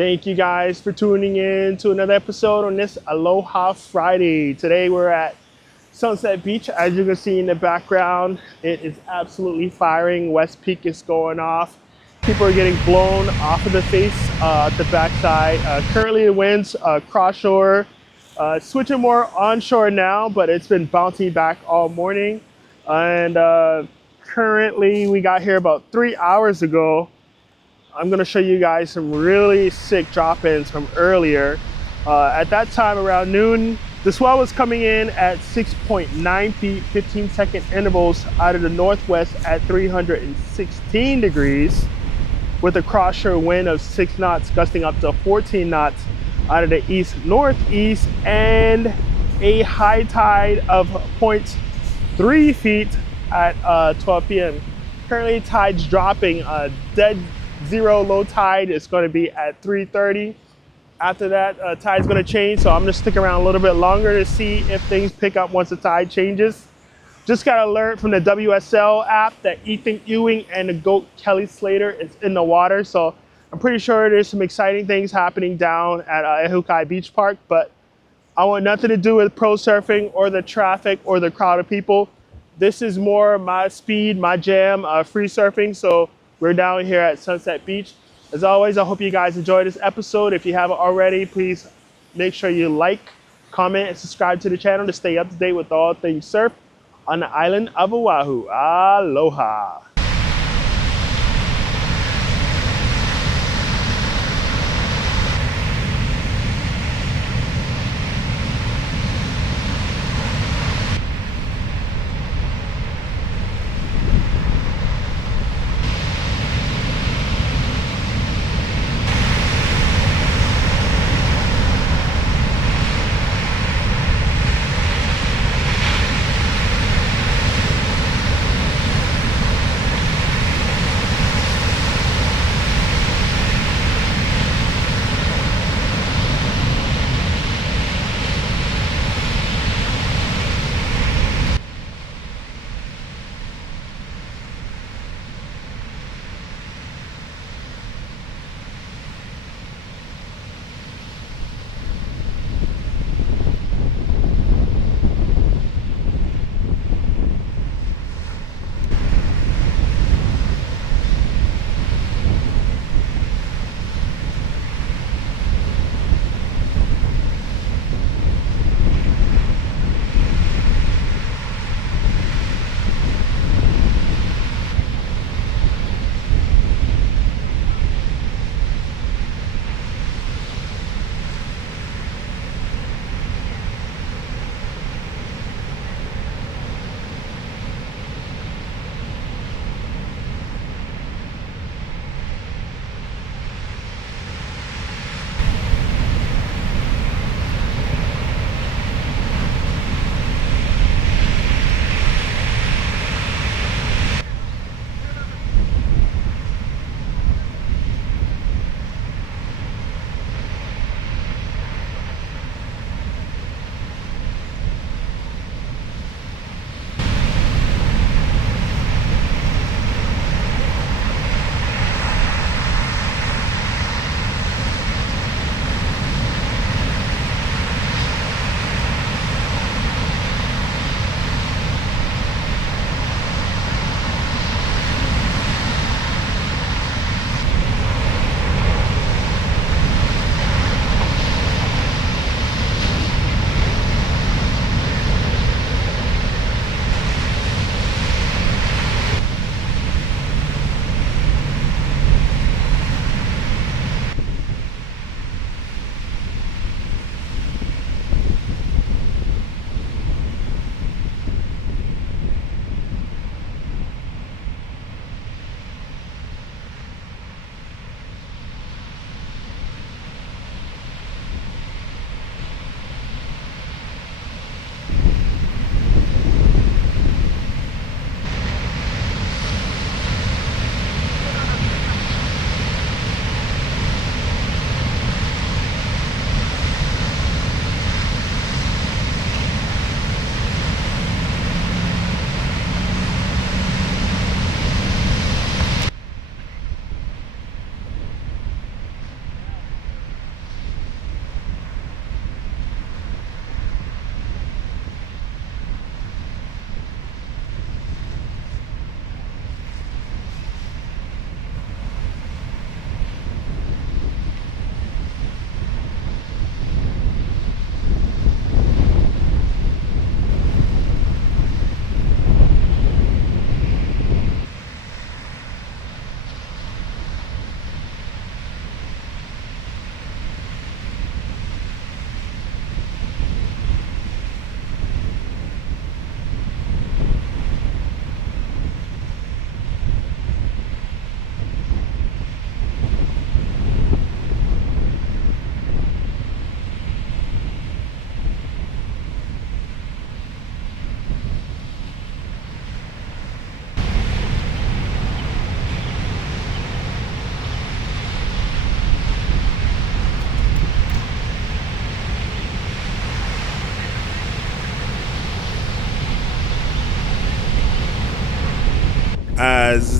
Thank you guys for tuning in to another episode on this Aloha Friday. Today we're at Sunset Beach. As you can see in the background, it is absolutely firing. West Peak is going off. People are getting blown off of the face at the backside. Currently the winds cross shore, switching more onshore now, but it's been bouncing back all morning. And currently we got here about 3 hours ago. I'm going to show you guys some really sick drop-ins from earlier. At that time, around noon, the swell was coming in at 6.9 feet, 15-second intervals out of the northwest at 316 degrees, with a cross-shore wind of 6 knots, gusting up to 14 knots out of the east-northeast, and a high tide of 0.3 feet at 12 p.m. Currently, tide's dropping. Dead zero low tide is going to be at 3:30. After that, tide's going to change, so I'm going to stick around a little bit longer to see if things pick up once the tide changes. Just got an alert from the WSL app that Ethan Ewing and the GOAT Kelly Slater is in the water, so I'm pretty sure there's some exciting things happening down at Ehukai Beach Park, but I want nothing to do with pro surfing or the traffic or the crowd of people. This is more my speed, my jam, free surfing, so we're down here at Sunset Beach. As always, I hope you guys enjoyed this episode. If you haven't already, please make sure you like, comment, and subscribe to the channel to stay up to date with all things surf on the island of Oahu. Aloha.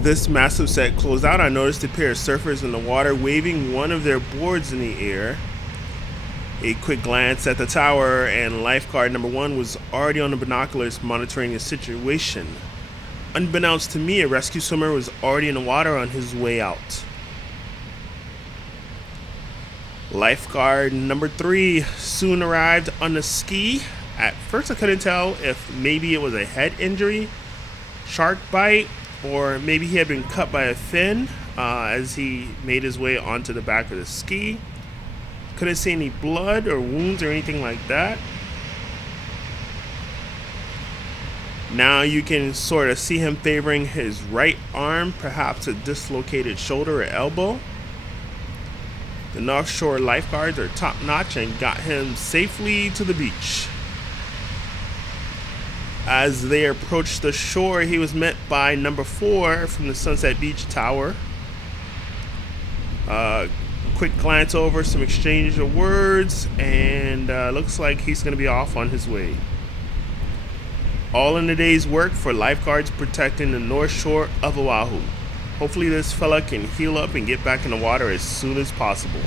As this massive set closed out, I noticed a pair of surfers in the water waving one of their boards in the air. A quick glance at the tower, and lifeguard number one was already on the binoculars monitoring the situation. Unbeknownst to me, a rescue swimmer was already in the water on his way out. Lifeguard number three soon arrived on the ski. At first, I couldn't tell if maybe it was a head injury, shark bite, or maybe he had been cut by a fin as he made his way onto the back of the ski. Couldn't see any blood or wounds or anything like that. Now you can sort of see him favoring his right arm, perhaps a dislocated shoulder or elbow. The North Shore lifeguards are top notch and got him safely to the beach. As they approached the shore, he was met by number 4 from the Sunset Beach Tower. Quick glance over, some exchange of words, and looks like he's going to be off on his way. All in the day's work for lifeguards protecting the North Shore of Oahu. Hopefully this fella can heal up and get back in the water as soon as possible.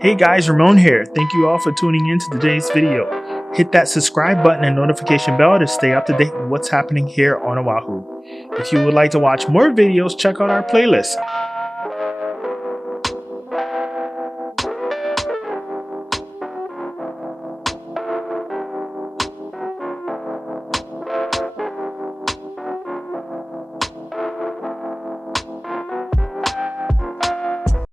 Hey guys, Ramon here. Thank you all for tuning in to today's video. Hit that subscribe button and notification bell to stay up to date with what's happening here on Oahu. If you would like to watch more videos, check out our playlist.